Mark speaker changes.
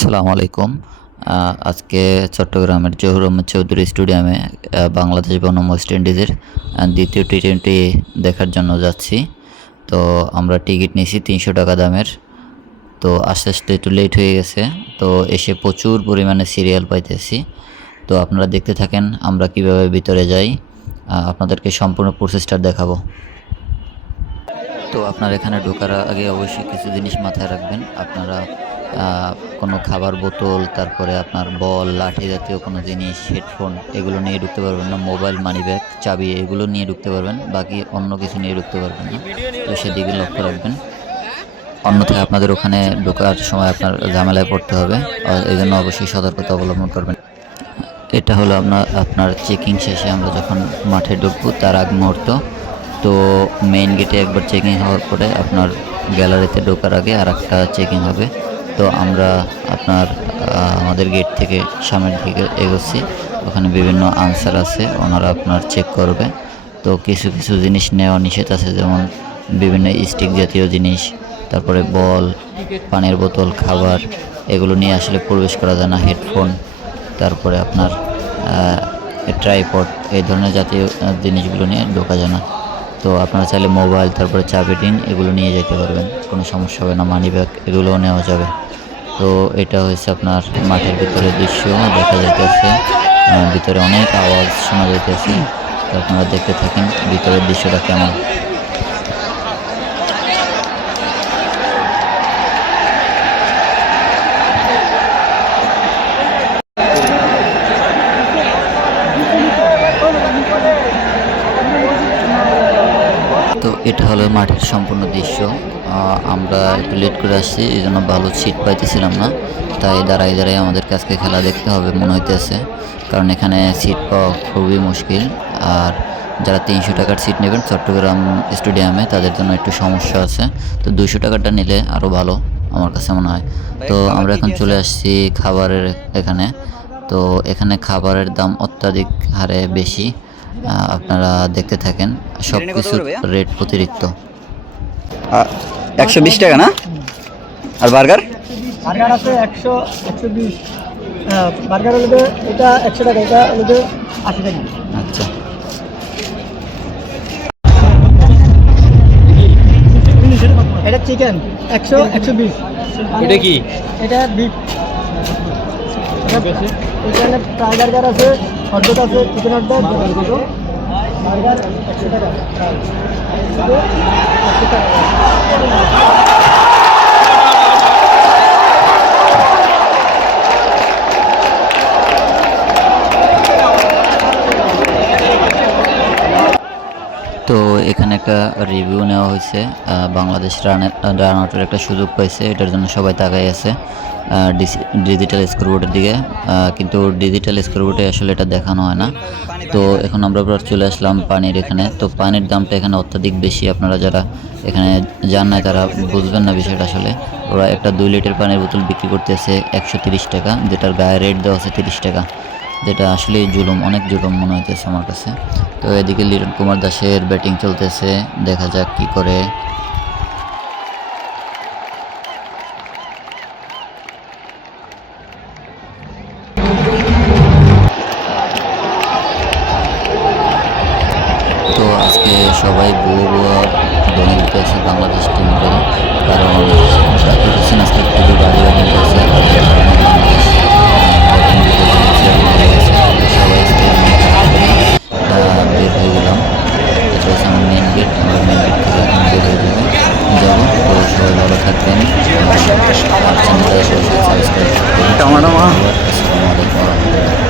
Speaker 1: আসসালামু আলাইকুম। আজকে চট্টগ্রামের জহুর আহমদ চৌধুরী স্টেডিয়ামে বাংলাদেশ বনাম ওয়েস্ট ইন্ডিজের দ্বিতীয় টি টোয়েন্টি দেখার জন্য যাচ্ছি। তো আমরা টিকিট নিয়েছি তিনশো টাকা দামের। তো আস্তে আস্তে একটু লেট হয়ে গেছে। তো এসে প্রচুর পরিমাণে সিরিয়াল পাইতেছি। তো আপনারা দেখতে থাকেন আমরা কীভাবে ভিতরে যাই। আপনাদেরকে সম্পূর্ণ প্রসেসটা দেখাবো। তো আপনার এখানে ঢোকার আগে অবশ্যই কিছু জিনিস মাথায় রাখবেন। আপনারা কোনো খাবার বোতল, তারপরে আপনার বল, লাঠি জাতীয় কোনো জিনিস, হেডফোন, এগুলো নিয়ে ঢুকতে পারবেন না। মোবাইল মানি ব্যাগ চাবি, এগুলো নিয়ে ঢুকতে পারবেন। বাকি অন্য কিছু নিয়ে ঢুকতে পারবেন না। তো সেদিকে লক্ষ্য রাখবেন। অন্যথায় আপনাদের ওখানে ঢোকার সময় আপনার ঝামেলায় পড়তে হবে। এই জন্য অবশ্যই সতর্কতা অবলম্বন করবেন। এটা হলো আপনার আপনার চেকিং শেষে আমরা যখন মাঠে ঢুকবো, তার আগ মুহূর্ত। তো মেইন গেটে একবার চেকিং হওয়ার পরে আপনার গ্যালারিতে ঢোকার আগে আর একটা চেকিং হবে। তো আমরা আপনার আমাদের গেট থেকে সামনের দিকে এগোচ্ছি। ওখানে বিভিন্ন আনসার আছে, ওনারা আপনার চেক করবে। তো কিছু কিছু জিনিস নেওয়া নিষেধ আছে, যেমন বিভিন্ন স্টিক জাতীয় জিনিস, তারপরে বল, পানির বোতল, খাবার, এগুলো নিয়ে আসলে প্রবেশ করা যায় না হেডফোন তারপরে আপনার ট্রাইপড এই ধরনের জাতীয় জিনিসগুলো নিয়ে ঢোকা যায় না। তো আপনারা চাইলে মোবাইল তারপরে চাবি, টিন, এগুলো নিয়ে যেতে পারবেন, কোনো সমস্যা হবে না মানি ব্যাগ এগুলোও নেওয়া যাবে। তো এটা হয়েছে আপনার মাঠের ভিতরে দৃশ্য, দেখা যাইতেছে ভিতরে অনেক আওয়াজ শোনা যাইতেছে। তো আপনারা দেখতে থাকেন ভিতরের দৃশ্যটা কেমন। এটা হলো মাঠের সম্পূর্ণ দৃশ্য। আমরা একটু লেট করে আসছি এই জন্য ভালো সিট পাইতেছিলাম না। তাই দাঁড়াই দাঁড়াই আমাদের কাছকে খেলা দেখতে হবে মনে হইতেছে। কারণ এখানে সিট পাওয়া খুবই মুশকিল। আর যারা তিনশো টাকার সিট নেবেন, চট্টগ্রাম স্টেডিয়ামে তাদের জন্য একটু সমস্যা আছে। তো দুশো টাকাটা নিলে আরও ভালো, আমার কাছে মনে হয়। তো আমরা এখন চলে আসছি খাবারের এখানে। তো এখানে খাবারের দাম অত্যাধিক হারে বেশি। আপনারা দেখতে থাকেন। সব কিছুর রেট অতিরিক্ত।
Speaker 2: একশো বিশ টাকা না? আর বার্গার?
Speaker 3: বার্গার আছে একশো একশো বিশ। বার্গার হলো এটা একশো টাকা এটা হলো আশি টাকা।
Speaker 1: আচ্ছা।
Speaker 3: এটা চিকেন একশো একশো বিশ।
Speaker 2: এটা কি?
Speaker 3: এটা বিফ এখানে ফ্রাই বার্গার আছে হটডগ আছে চিকেন আড্ডা টাকা। একশো টাকা।
Speaker 1: তো এখানে একটা রিভিউ নেওয়া হয়েছে বাংলাদেশ রান রান আউটের একটা সুযোগ পাইছে, এটার জন্য সবাই তাকাই আছে ডিজিটাল স্কোরবোর্ডের দিকে কিন্তু ডিজিটাল স্কোরবোর্ডে আসলে এটা দেখানো হয় না। তো এখন আমরা আবার চলে আসলাম পানির এখানে, তো পানির দামটা এখানে অত্যাধিক বেশি, আপনারা যারা এখানে যান নাই তারা বুঝবেন না বিষয়টা আসলে। ওরা একটা দুই লিটার পানির বোতল বিক্রি করতেছে একশো টাকা, যেটার গায়ে রেট দেওয়া আছে তিরিশ টাকা। যেটা আসলে জুলুম, অনেক জুলুম মনে হইতেছে আমার কাছে। তো এদিকে লিটন কুমার দাসের ব্যাটিং চলতেছে, দেখা যাক কি করে। তো আজকে সবাই বুয়া থাকবেন।
Speaker 2: টমাটো মা
Speaker 1: আসসালামু আলাইকুম। রহমতুল্লাহ